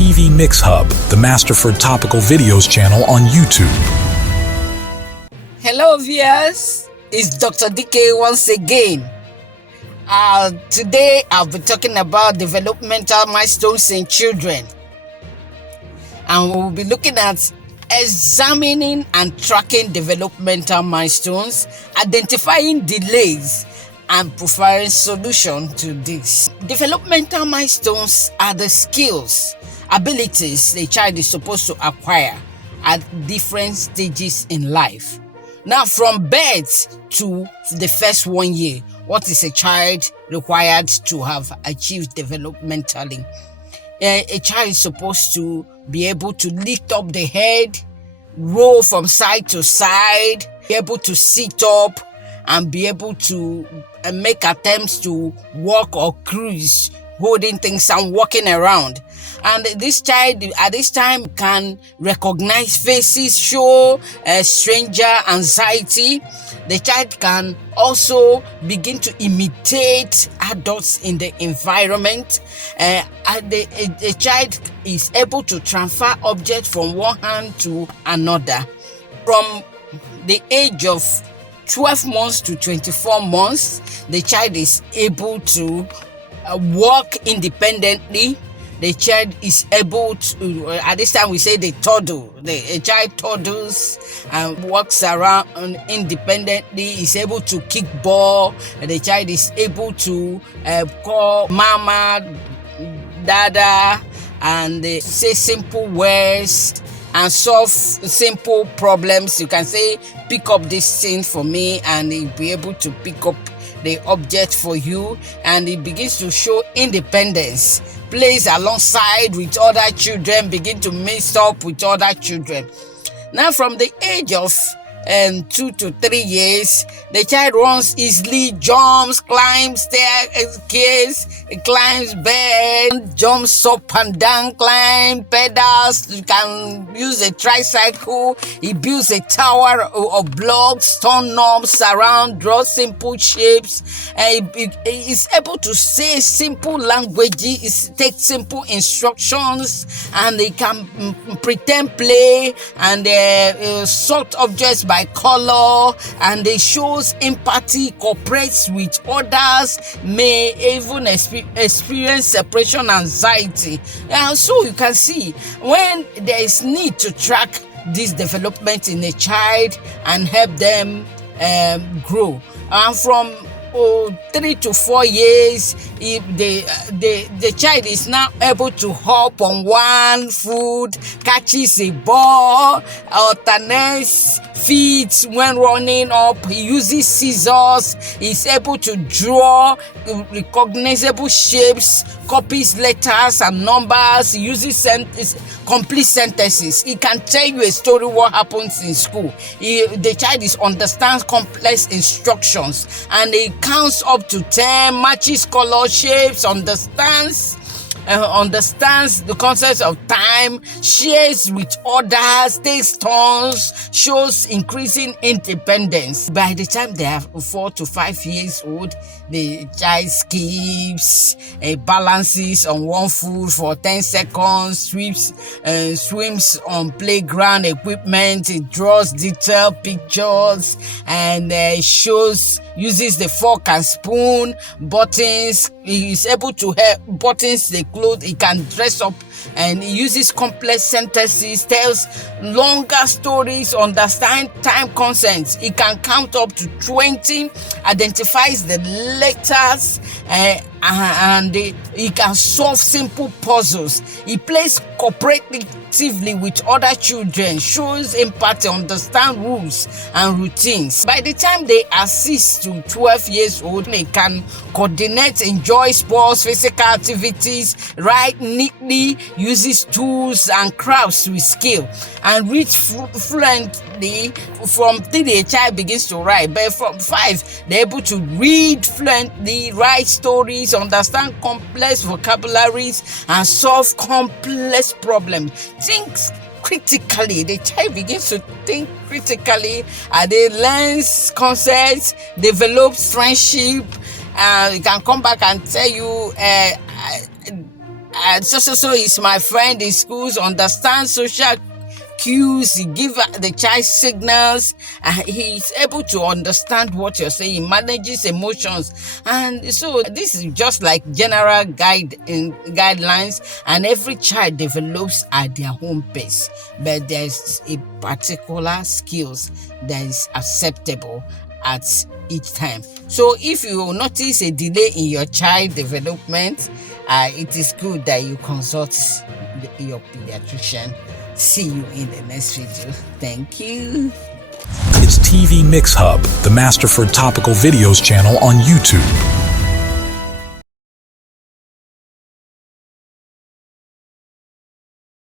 TV Mix Hub, the Masterford Topical Videos channel on YouTube. Hello viewers, it's Dr. Dike once again. Today I'll be talking about developmental milestones in children. And we'll be looking at examining and tracking developmental milestones, identifying delays, and providing solution to this. Developmental milestones are the skills, abilities the child is supposed to acquire at different stages in life. Now, from birth to the first 1 year, what is a child required to have achieved developmentally? A child is supposed to be able to lift up the head, roll from side to side, be able to sit up, and be able to make attempts to walk or cruise, holding things and walking around. And this child at this time can recognize faces, show stranger anxiety. The child can also begin to imitate adults in the environment. The child is able to transfer objects from one hand to another. From the age of 12 months to 24 months, the child is able to walk independently. The child is able to, at this time we say they toddle. A child toddles and walks around independently, is able to kick ball. The child is able to call mama, dada, and say simple words and solve simple problems. You can say, pick up this thing for me, and he'll be able to pick up the object for you, and he begins to show independence, plays alongside with other children, begin to mix up with other children. Now, from the age of 2 to 3 years, the child runs easily, jumps, climbs staircase, climbs bed, jumps up and down, climb pedals. You can use a tricycle. He builds a tower of blocks, turn knobs around, draw simple shapes. He is able to say simple languages, take simple instructions, and he can pretend play and sort objects by color, and they shows empathy, cooperates with others, may even experience separation anxiety. And so you can see when there is need to track this development in a child and help them grow. And from 3 to 4 years, if the child is now able to hop on one foot, catches a ball, alternates feet when running up, he uses scissors, he's able to draw recognizable shapes, copies letters and numbers, he uses complete sentences. He can tell you a story what happens in school. The child understands complex instructions, and he counts up to 10, matches color, shapes, understands the concept of time, shares with others, takes turns, shows increasing independence. By the time they are 4 to 5 years old, the child skips, balances on one foot for 10 seconds, swims on playground equipment, it draws detailed pictures, and uses the fork and spoon, buttons. He is able to help buttons the clothes. He can dress up, and he uses complex sentences, tells longer stories, understands time concepts. He can count up to 20, identifies the letters, and he can solve simple puzzles. He plays cooperatively with other children, shows empathy, understands rules and routines. By the time they are 6 to 12 years old, they can coordinate, enjoy sports, physical activities, write neatly, uses tools and crafts with skill, and read fluently. From 3, the child begins to write, but from 5, they're able to read fluently, write stories, understand complex vocabularies, and solve complex problems. Think critically. The child begins to think critically, and they learn concepts, develops friendship. You can come back and tell you so is my friend in schools, understands social cues, he give the child signals, he's able to understand what you're saying, manages emotions. And so this is just like general guidelines, and every child develops at their own pace, but there's a particular skills that is acceptable at each time. So if you notice a delay in your child development, it is good that you consult your pediatrician. See you in the next video. Thank you. It's TV Mix Hub, the Masterford Topical Videos channel on YouTube.